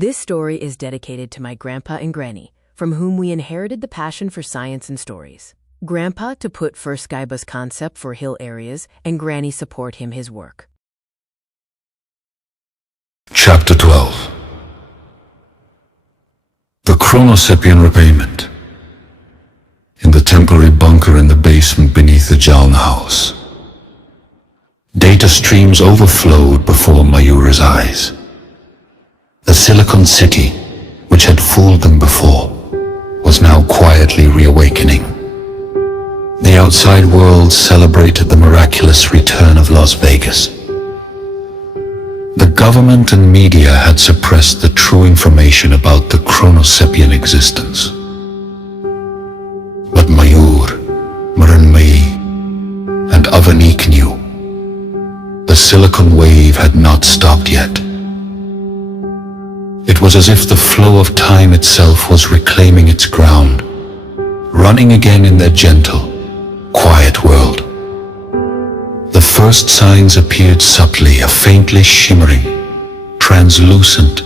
This story is dedicated to my grandpa and granny, from whom we inherited the passion for science and stories. Grandpa to put first Skybus concept for hill areas, and granny support him his work. Chapter 12. The Cronosepian repayment. In the temporary bunker in the basement beneath the Jalna house. Data streams overflowed before Mayura's eyes. The Silicon City, which had fooled them before, was now quietly reawakening. The outside world celebrated the miraculous return of Las Vegas. The government and media had suppressed the true information about the Cronosepian existence. But Mayur, Mrunmay, and Avanik knew. The Silicon wave had not stopped yet. It was as if the flow of time itself was reclaiming its ground, running again in their gentle, quiet world. The first signs appeared subtly, a faintly shimmering, translucent,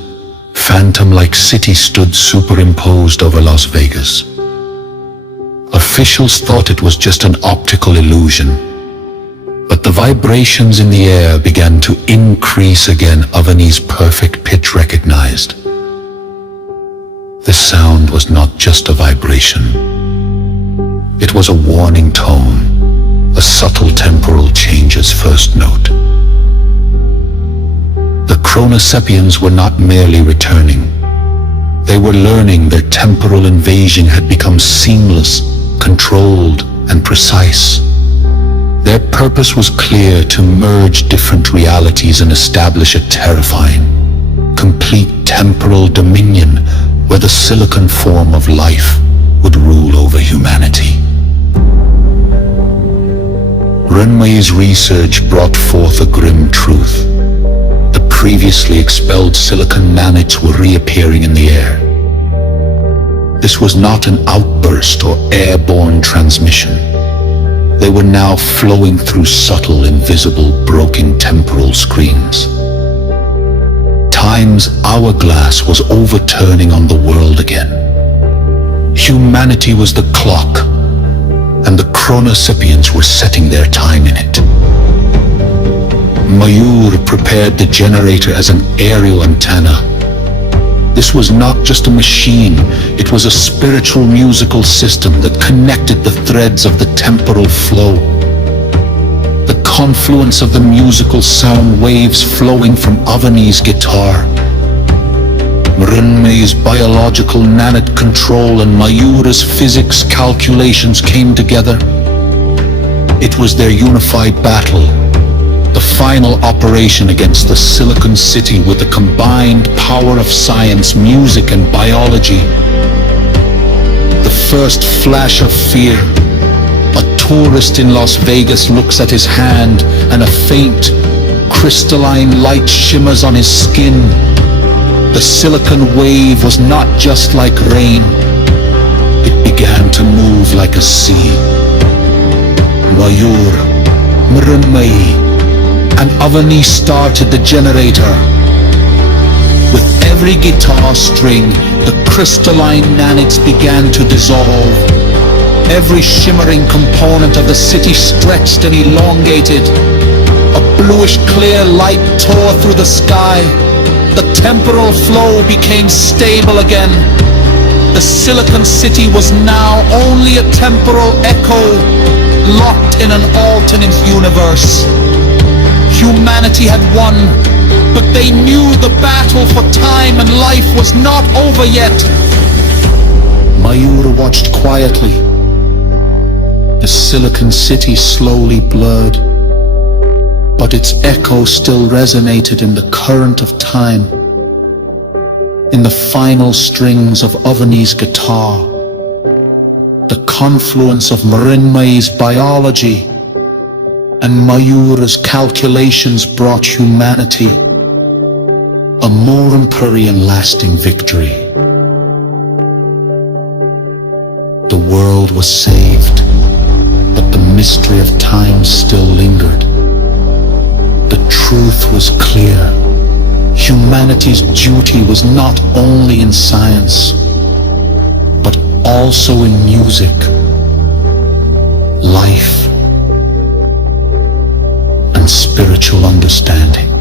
phantom-like city stood superimposed over Las Vegas. Officials thought it was just an optical illusion, but the vibrations in the air began to increase again. Avani's perfect pitch recognized. This sound was not just a vibration. It was a warning tone, a subtle temporal change's first note. The Cronosepians were not merely returning. They were learning their temporal invasion had become seamless, controlled, and precise. Their purpose was clear: to merge different realities and establish a terrifying, complete temporal dominion where the silicon form of life would rule over humanity. Renmay's research brought forth a grim truth. The previously expelled silicon nanites were reappearing in the air. This was not an outburst or airborne transmission. They were now flowing through subtle, invisible, broken temporal screens. Time's hourglass was overturning on the world again. Humanity was the clock, and the Cronosepians were setting their time in it. Mayur prepared the generator as an aerial antenna. This was not just a machine, it was a spiritual musical system that connected the threads of the temporal flow. The confluence of the musical sound waves flowing from Avani's guitar, Mrunmay's biological nanite control, and Mayura's physics calculations came together. It was their unified battle, the final operation against the Silicon City with the combined power of science, music, and biology. The first flash of fear. A tourist in Las Vegas looks at his hand, and a faint, crystalline light shimmers on his skin. The silicon wave was not just like rain. It began to move like a sea. Mayur, Mrunmay, and Avani started the generator. With every guitar string, the crystalline nanites began to dissolve. Every shimmering component of the city stretched and elongated. A bluish clear light tore through the sky. The temporal flow became stable again. The Silicon City was now only a temporal echo, locked in an alternate universe. Humanity had won, but they knew the battle for time and life was not over yet. Mayur watched quietly. The Silicon City slowly blurred, but its echo still resonated in the current of time, in the final strings of Avani's guitar. The confluence of Mrunmay's biology and Mayura's calculations brought humanity a more imperial and lasting victory. The world was saved, but the mystery of time still lingered. The truth was clear. Humanity humanity's duty was not only in science, but also in music, life, and spiritual understanding.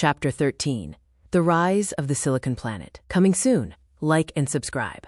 Chapter 13. The Rise of the Silicon Planet. Coming soon. Like and subscribe.